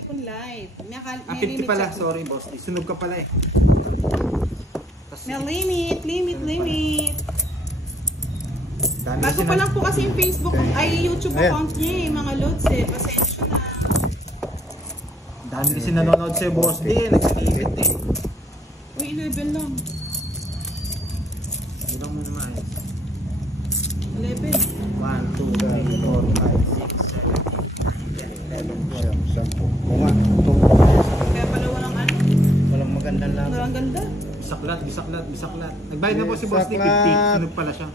cellphone light. May 50 pala, sorry boss. Sunog ka pala eh. May limit. Bago pa lang po kasi yung Facebook, ay YouTube account niya eh, mga loads eh. Pasensya na. Dami kasi nanonood sa'yo boss din, nagsakilit eh. Uy, 11 lang. Ilang mo naman eh. 11. 1, 2, 3, 4, 5, 6, 7, 8, 9, 10, 11, 12. Oo nga. Kaya pala walang ano. Walang magandang laban. Walang ganda. Bisaklat. Nagbayad na po si boss din, 50. Sunog pala siya.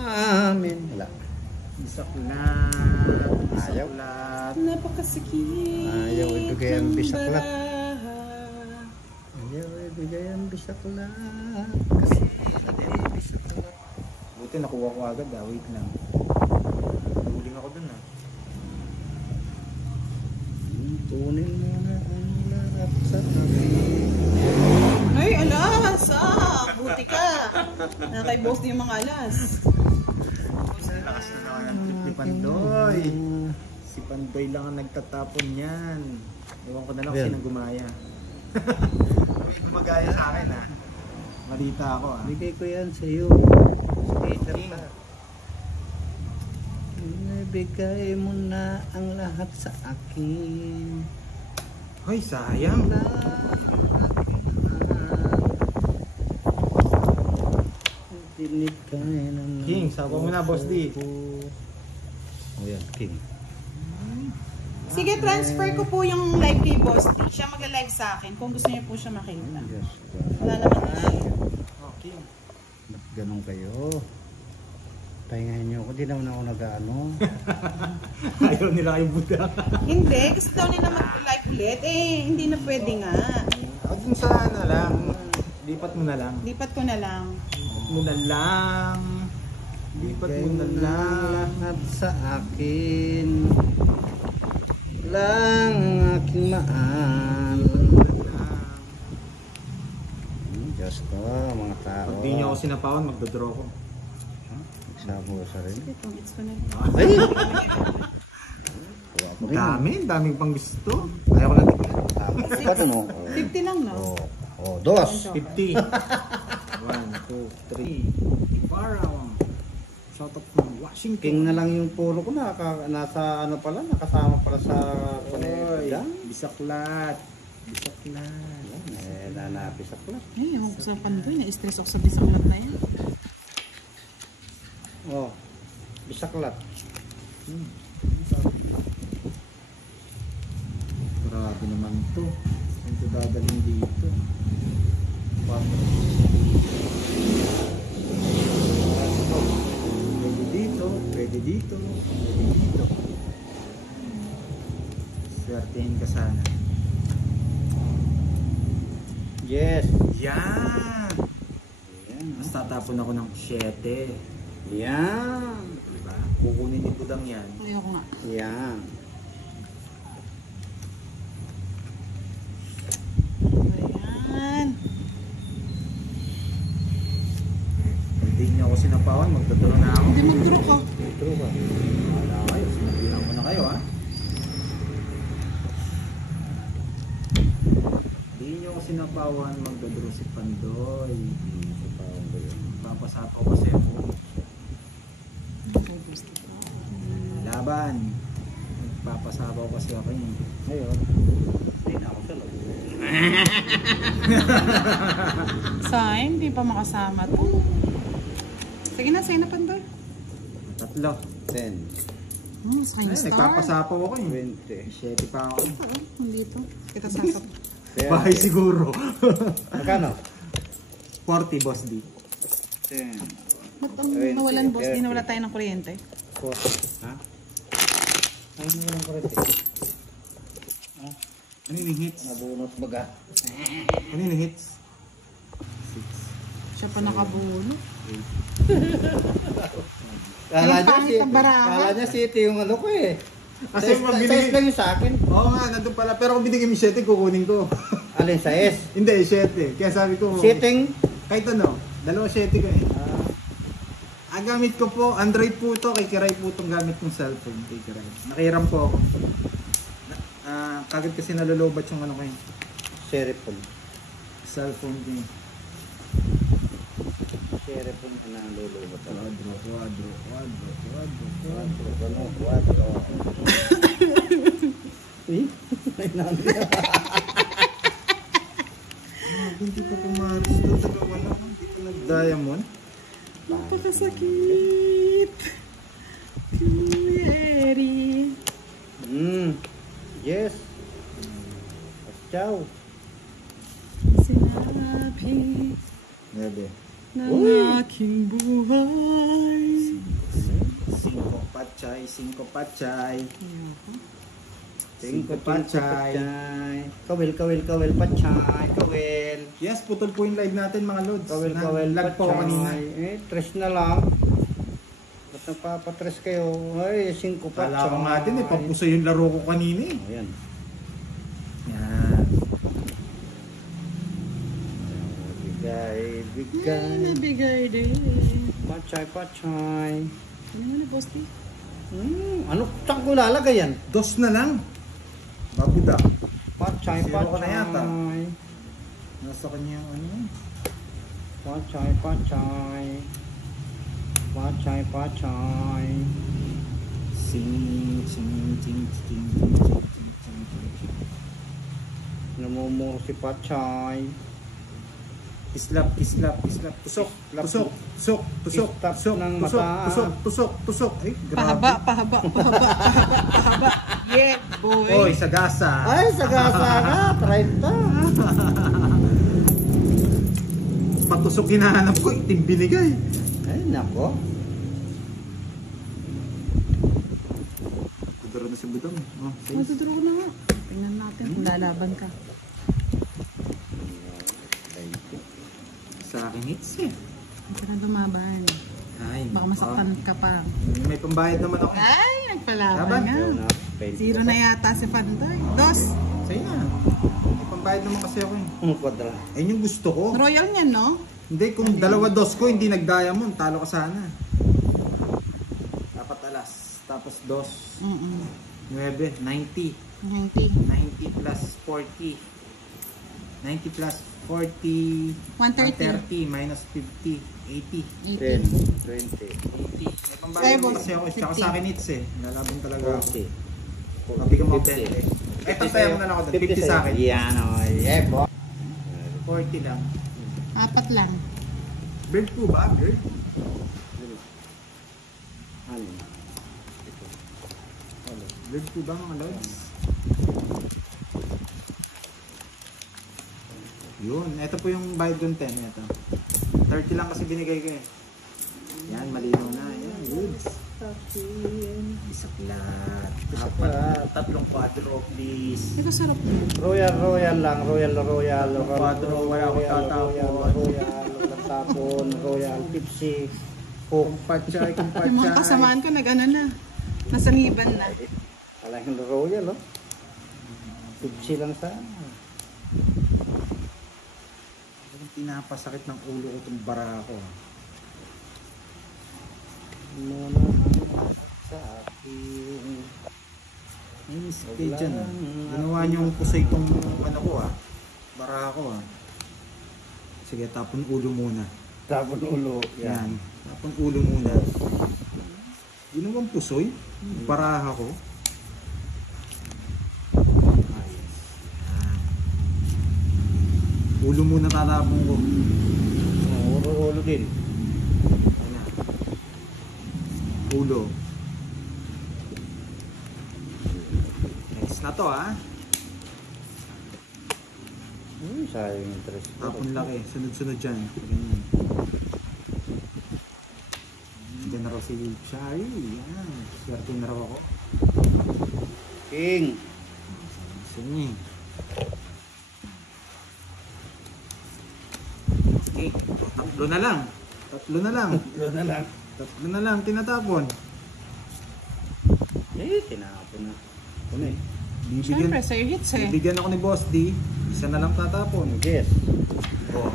Amin. Wala. Bisaklat. Ayaw. Napakasakit. Ayaw ibigay ang bisaklat. baraha. Ayaw ibigay ang bisaklat. Kasi ilagay bisaklat. Buti nakuha ko agad wait lang. Huling ako dun Tunin mo na ang lahat sa akin. Ay, alas! Buti ka. Nakay boss din yung mga alas. Lakas na naman ang trip ni Pandoy. Si Pandoy lang ang nagtatapon yan. Ewan ko na lang sinang gumaya. May gumagaya sa akin ha. Malita ako ha. Bigay ko yan sa iyo. Skater pa. Ibigay mo na ang lahat sa akin. Hoy, sayang. King, sabi mo na boss D. Oh yan, King. Sige, transfer ko po yung live kay boss D. Siya mag-live sa akin kung gusto niya po siya makita. Yes. Wala naman issue. Oh, King. Ba't ganun kayo? Pahingahin niyo ako. Di naman ako nag-ano. Ayaw nila kayo buta. Hindi, gusto daw nila mag-live ulit. Eh, hindi na pwede nga. Dun sa ano lang. Lipat mo na lang. Lipat ko na lang. Lipat mo na lang. Lahat sa akin lang ang aking mahal. Diyos ko, mga tao. Pag di niyo ako sinapawan, magdodraw ko. Nagsama ko sa rin. Sige, pangits ko na lang. Ay! Daming pang gusto. Ayaw ko na tignan. Ano mo? 50 lang, no? Oh, dos. 50. 1, 2, 3. Parang shout out from Washington. King na lang yung puro ko. Nasa ano pala, nakasama pala sa Oy, panay. bisaklat. Nanapis ako lang. Ay, yung sa Pandoy, na-stress ako sa bisaklat na yan. Oh, bisaklat. Grabe naman to. Ito dadalhin dito. Pwede dito. Swertein ka sana. Yes. Yan! Yan. Mas tatapon ako ng 7. Yan. Diba? Kukunin ni Budang yan. Ayoko nga. Yan. Ayan. Hindi niyo ako sinapawan, magdodoro na ako. Hindi mag-draw ko. True ba? Wala kayo, sinabihan ko na kayo ha. Hindi niyo ako sinapawan, magdodoro si Pandoy. Papasapaw kasi ako. Laban. Papasapaw kasi ako yun. Ngayon, hindi na ako sa loob. Say, hindi pa makasama to. Sige na, sa'yo na Pandoy. 3. 10, Sa'yo na Ay, star. nagpapasapaw ako yun. 20. 7 pa ako. Oo, dito. Kita sasap. Bahay siguro. Magkano? 40 boss D. 10. Ba't ang nawalan boss? Di nawala tayo ng kuryente. 40. Ha? Ay, nawalan ko rin. Ano yung hits? Nabunot baga. Ano yung hits? Siya pa nakabulo. Kala niya city yung ano ko eh. Kasi Size lang yung sa akin. Oo nga, nandun pala. Pero kung binigay mo 7, kukunin ko. Alin sa S? Hindi, 7. Kaya sabi ko, Sitting? kahit ano, 2 7 ka eh. Ang gamit ko po, Android po ito. Kay Kiray po itong gamit kong cellphone. Kay Kiray. Nakiram po ako. Kagad kasi nalulubat yung ano kayo. Serifon. Cellphone ko. Serifon na nalulubat. Quadro. Eh? Ay, nandiyan. Hindi pa pumaris ito. Tagawa na. Hindi ko nag-diamond. Napakasakit. Kuya Eri. Yes. Ciao. Sinabi Nebe. ng aking buhay. 5 pachay. 5 pachay. Tingko pachay. Kawil, pachay. Kawil. Yes, putol po yung live natin mga lods. Kawil, Lag po ako kanina. Tres na lang. Ba't nagpapatres kayo? Ay, 5 pachay. Kala ko nga din papuso yung laro ko kanina eh. Ayan. Yan. Bigay. Nabigay din. Pachay. Ano mo na, Bosti? Ano? Saan ko lalagay yan? Dos na lang. Babuda. Pachay. Zero ko na yata. Nasa kanya yung ano. Pachay. Sing. Namumuro si Pachay. Islap. Tusok. Ay, grabe. Pahaba. Yeah, boy. Oy, sagasa. Ay, sagasa ka. 30. Patusok hinahanap ko, itim binigay. Ay, nako. Kudaro na si Budang. Oh, Matuturo ko na nga. Tingnan natin kung lalaban ka. sa akin hits eh. Hindi ka na lumaban. Ay, Baka masaktan ka pa. May pambayad naman ako. Ay, nagpalaban Laban. nga. Zero na yata si Panday. Dos. Sa'yo na. May pambayad naman kasi ako eh. Kwadra. Ayun yung gusto ko. Royal niyan, no? Hindi, kung dalawa dos ko, hindi nag-diamond, talo ka sana. Dapat alas. Tapos dos. 9, 90. 90 plus 40. 90 plus 40. 130. Minus 50. 80. 10, 20, 80. May pambayad naman kasi ako. Tsaka sa akin hits eh. Lalaban talaga ako. 40. Mabigyan mo 20. Eto tayo mo na lang ako doon. 50 sa akin. Yan o. Yeah, bo. 40 lang. Apat lang. Bird po ba? Bird? Ano? Bird po ba mga lods? Yun. Ito po yung bayad kong 10. Ito. 30 lang kasi binigay ko eh. Yan. Malinaw na. Yan. Goods. Isaklat. Tatlong quadro please. Ito sarap. Royal lang. Royal. Quadro. Wala akong tatapon. Walang tapon. Royal. Pipsi. Coke. Kumpatchay. Yung mga kasamaan ko nag-ano na. Nasangiban na. Alang Royal, oh. Pipsi lang sa... Pinapasakit ng ulo ko itong bara ko. Muna sa akin. Ay, stay dyan ah. Ginawa niyong kusay itong ano ko ah. Bara ko ah. Sige, tapon ulo muna. Tapon ulo. Yan. Tapon ulo muna. Ginawang pusoy. Baraha ko. Ayos. Yan. Ulo muna tatapon ko. Ulo din. Yan na. Ulo. Next na to ah. Sayang yung interest. Tapon laki. Sunod-sunod dyan. Ganyan. Diyan na raw si Shari. Yan. Swerte na raw ako. King. Sige. Sige. Tatlo na lang. Tatlo na lang. Tinatapon. Tinapon na. Ano eh? Siyempre, sa'yo hits eh. Bibigyan ako ni Boss D. Isa na lang tatapon. Yes. Oh.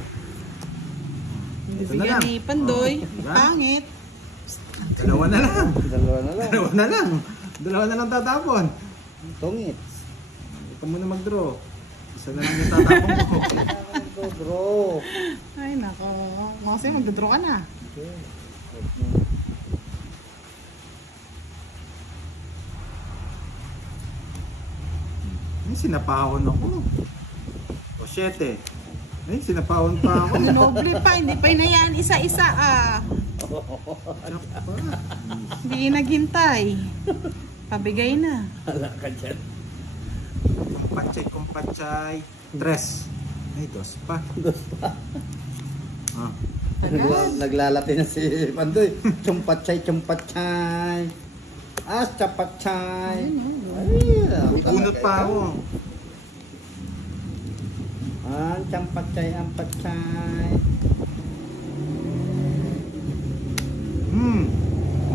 Ito na Bibigyan lang. ni Pandoy. Oh, diba? Pangit. Dalawa na lang. Dalawa na lang. Dalawa na lang. Dalawa na lang tatapon. Tungits. Ikaw muna mag-draw. Isa na lang yung tatapon ko. Bro. Ay, nako. Kasi magdodraw ka na. Okay. Ay, sinapahon ako. O, 7. Ay, sinapahon pa ako. Noble pa, hindi pa inayaan isa-isa ah. Hindi naghintay. Pabigay na. Hala ka dyan. Kumpachay. 3. Ay, 2 pa. Dos pa. Ah. Naglalati na si Pandoy. Chumpatchay, chumpatchay. Chapatchay. May bunot pa ako. Champatchay, ampatchay.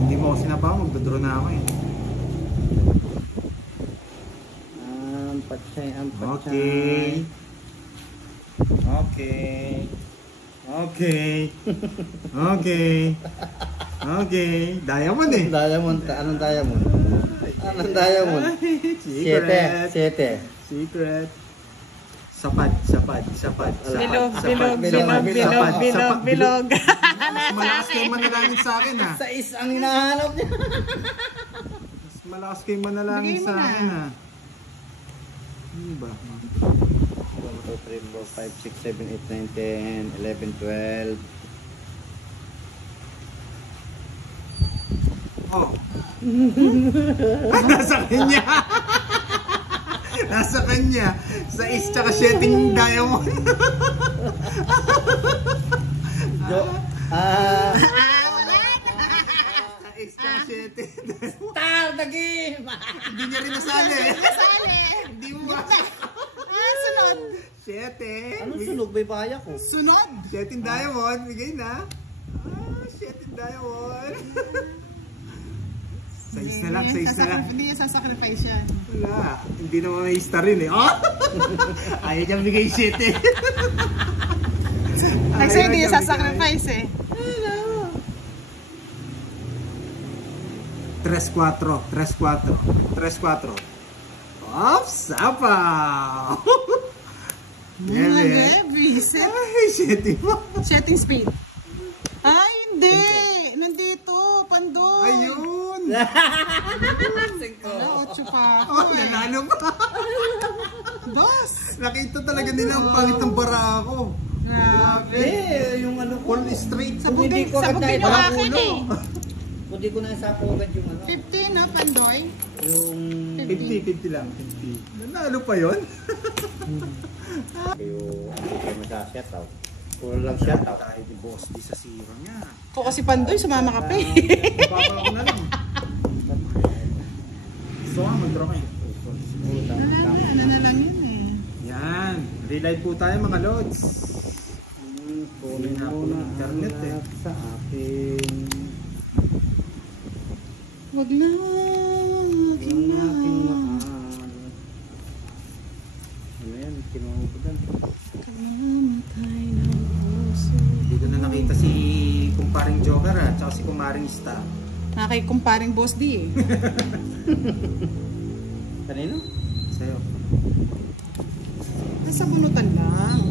Hindi mo ako sinapahon. Magdodraw na ako eh. Ampatchay, ampatchay. Okay. Okay. Okay. Okay. Okay. Diamond eh. Diamond. Anong diamond? Anong diamond? Secret. 7. Secret. Sapad. Bilog. Malakas kayo manalangin sa akin ha. Sa ang hinahanap niya. Mas malakas kayo manalangin Bigay mo sa na. akin ha. Ano ba? 1, 2, 3, 4, 5, 6, 7, 8, 9, 10, 11, 12. Oh. Nasa kanya. Nasa kanya. Sa is tsaka 7 diamond. Sa is tsaka 7. Start the game! Hindi niya rin nasali. Hindi mo ba? Sunod. 7. Anong sunog? May baya ko. Sunod. 7 diamond. Bigay na. 7 diamond. Sa is na lang. Hindi niya sasacrifice yan. Wala. Hindi naman may star rin eh. Oh! Ayaw niya bigay 7 eh. Kasi hindi niya sasacrifice eh. 3-4. Ops! Sapaw! Heavy. Ay, 7 mo. Setting speed. Ay, hindi. Nandito. Pandoy. Ayun! Wala, 8 pa ako Oh, eh. nanalo pa. 2. Nakita talaga nila ang pangit ng bara ako. Grabe. Yung ano ko. Full straight. Sabugin Hindi ko sabugin agad yung tayo akin eh. Hindi ko na isa po agad yung ano. 50 na, Pandoy. Yung... 50 lang. 50. Nanalo pa yun? Yung... Hindi kayo mag-shut out. Puro lang shut out. Tayo ni Boss di sa zero niya. Kung kasi Pandoy, sumama ka pa eh. Baba ako na lang. Gusto nga mag-draw kayo. Ano na lang yun eh. Yan. Relive po tayo mga lods. Kunin na mo po na ng internet eh. sa akin. Wag na. Yung aking mahal. Ano yan? Kinuhubudan. Kamamatay ng puso. Hindi ko na nakita si kumparing Joker at saka si kumaring Star. Nakikumparing Boss D eh. Kanino? Sa'yo. Nasa bunutan lang.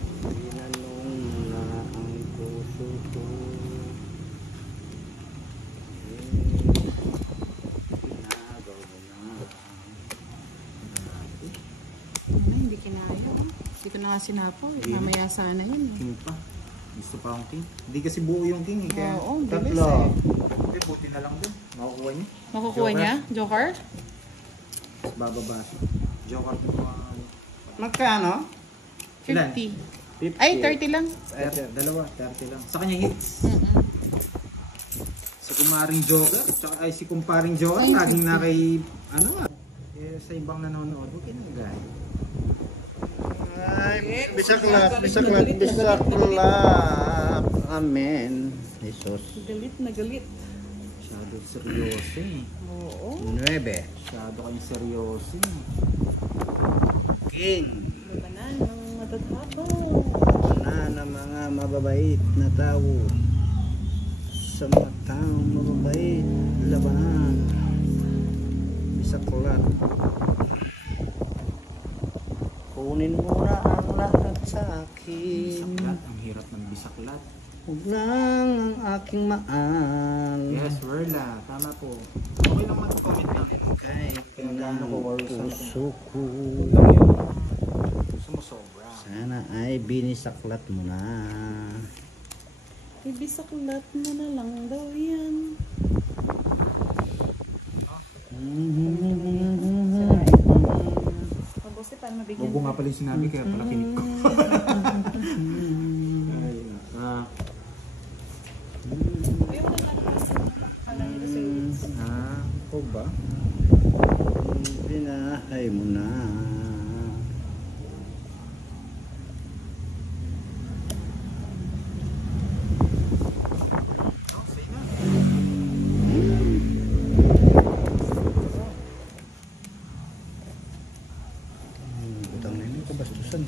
Tinanong na ang puso ko. Ginagaw mo na. Ay, hindi kinaya oh. Hindi ko na nga sinapo eh. Mamaya sana yun eh. King pa. Gusto pa akong king. Hindi kasi buo yung king eh. Kaya Oo, bilis Tatlo. eh. Hindi, buti na lang din. Makukuha niya. Makukuha niya? Joker? Tapos bababa siya. Joker po. Magkano? Ilan? 50. Ay, 30 lang. Dalawa, 30 lang. Sa kanya hits. Mm-mm. Si kumaring Joker, tsaka ay si kumparing Joker, Ay, laging 50. na kay, ano nga, sa ibang nanonood, huwag kayo nagagaya. Ay, bisaklap. Amen. Jesus. Galit na galit. Masyado seryoso eh. Oo. 9. Masyado kayong seryoso eh. King. Banana, matatapos. labanan ng mga mababait na tao. Sa mga taong mababait, labanan. Bisaklat. Kunin mo na ang lahat sa akin. Bisaklat, ang hirap ng bisaklat. Huwag lang ang aking mahal. Yes, Werla, tama po. Okay lang mag-comment lang. Kahit Pinagano ko or puso ko. Sumusobra. Sana ay binisaklat mo na. Ibisaklat mo na lang daw yan. Mabuti paano mabigyan. Bobo nga pala yung sinabi kaya pala kinig ko. Ay, Ayaw na lang kasi. Alam nila sa'yo. ako ba? Binahay mo na. Okay na. Utang na yun, kabastusan.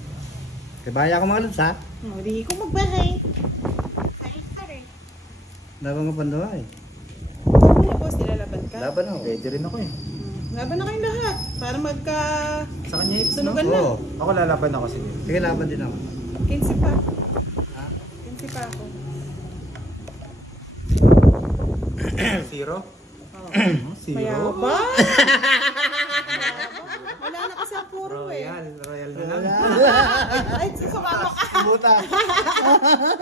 Kaya ko mga lods ha? Hindi ko magbahay. Ay, sorry. Laban ka pandawa eh. Wala boss, nilalaban ka. Laban ako. Pwede rin ako eh. Laban na kayong lahat. Para magka... Sa kanya X, no? Sunugan na. Oo. Ako lalaban ako sige. Sige, laban din ako. 15 pa. Ha? 15 pa ako. Zero? Oo. Zero? Mayabang. Wala na kasi ang puro eh. Royal na lang. Ay, sumama ka. Buta.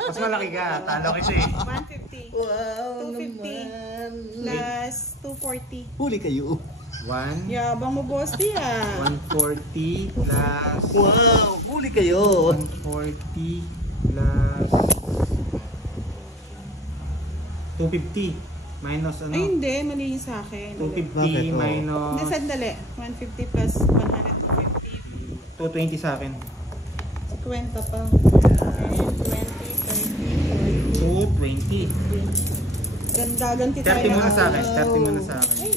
Mas malaki ka, talo kasi eh. 150. Wow 250. naman. Plus 240. Huli kayo. 1, Yabang mo boss di ah. 140 plus Wow, huli kayo. 140 plus 250 minus ano? Ay hindi, mali yung sa akin. 250 Bakit? Oh. Hindi, minus sandali. 150 plus 100, 220 sa akin. 250. 50 pa. 10, 20, 30, 220. 40. Ganda, ganti tayo. 30 muna sa akin, 30 muna sa akin. Ay,